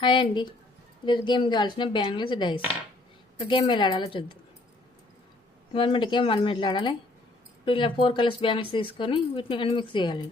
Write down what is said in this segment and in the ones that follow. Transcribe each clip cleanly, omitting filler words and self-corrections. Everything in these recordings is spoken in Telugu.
హాయ్ అండి. ఈరోజు గేమ్ కావాల్సిన బ్యాంగిల్స్ డైస్. గేమ్ ఎలా ఆడాలో చూద్దాం. 1 minute గేమ్ 1 minute ఆడాలి. ఇప్పుడు ఇలా 4 కలర్స్ బ్యాంగిల్స్ తీసుకొని వీటిని మిక్స్ చేయాలి.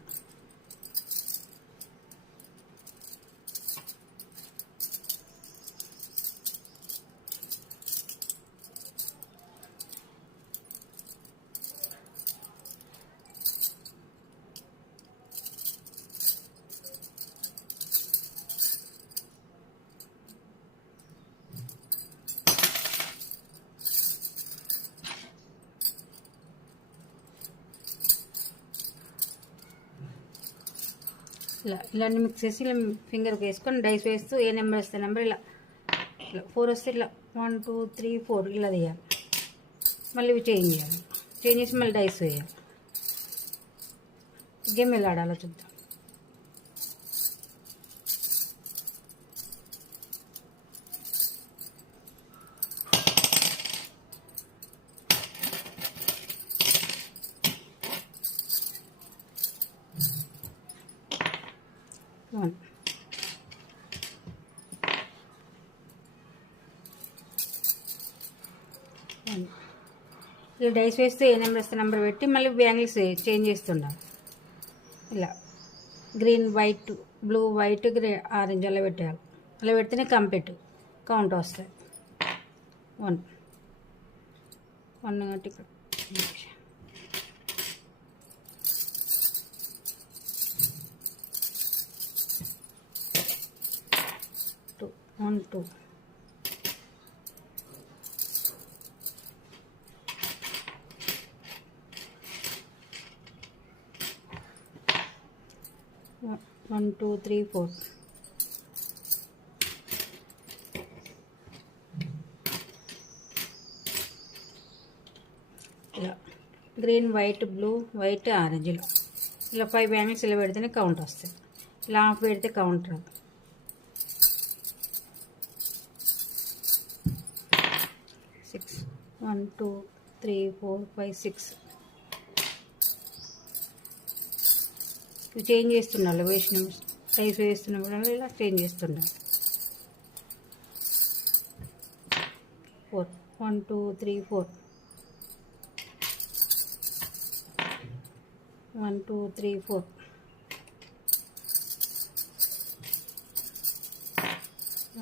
ఇలా మిక్స్ చేసి ఇలా ఫింగర్కి వేసుకొని డైస్ వేస్తూ ఏ నెంబర్ వస్తే నెంబర్ ఇలా 4 వస్తే ఇలా 1 2 3 4 ఇలా తీయాలి. మళ్ళీ ఇవి చేంజ్ చేయాలి. చేంజ్ చేసి మళ్ళీ డైస్ వేయాలి. గేమ్ ఎలా ఆడాలో చూద్దాం. ఇలా డైస్ వేస్తే ఏ నెంబర్ వస్తే నెంబర్ పెట్టి మళ్ళీ బ్యాంగిల్స్ చేంజ్ చేస్తుండాలి. ఇలా green white blue white orange అలా పెట్టాలి. అలా పెడితేనే కంప్లీట్ కౌంట్ వస్తాయి. 1 1 2 1 2 1 2 3 4 ఇలా green white blue white orange ఇలా 5 బ్యాంగిల్స్ ఇలా పెడితేనే కౌంట్ వస్తాయి. ఇలా హాఫ్ పెడితే కౌంట్ రాదు. 6 1 2 3 4 5 6 చేంజ్ చేస్తుండాలి. వేసిన సైజ్ వేస్తున్నప్పుడు ఇలా చేంజ్ చేస్తుండాలి. 4 1 2 3 4 1 2 3 4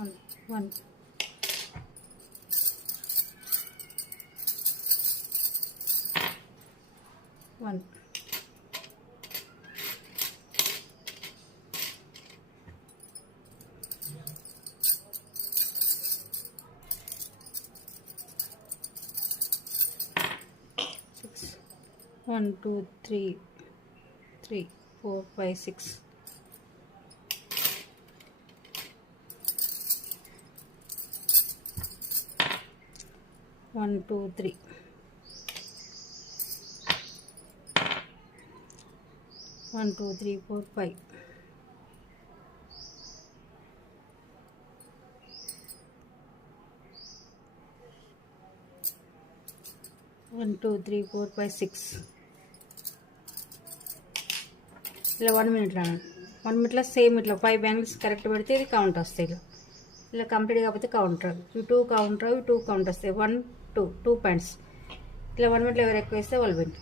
1 1 1 1 2 3 3 4 5 6 1 2 3 1 2 3 4 5 1 2 3 4 5 6 ఇలా 1 minute రావాలి. 1 minuteలో సేమ్ ఇట్లా 5 బ్యాంగిల్స్ కరెక్ట్ పెడితే ఇది కౌంట్ వస్తాయి. ఇలా కంప్లీట్ కాకపోతే కౌంట్ రాదు. ఇవి 2 కౌంట్ రావు, 2 కౌంట్ వస్తాయి. 1 2 2 పాయింట్స్. ఇలా 1 minuteలో ఎవరు ఎక్కువ వేస్తే వాళ్ళు విన్.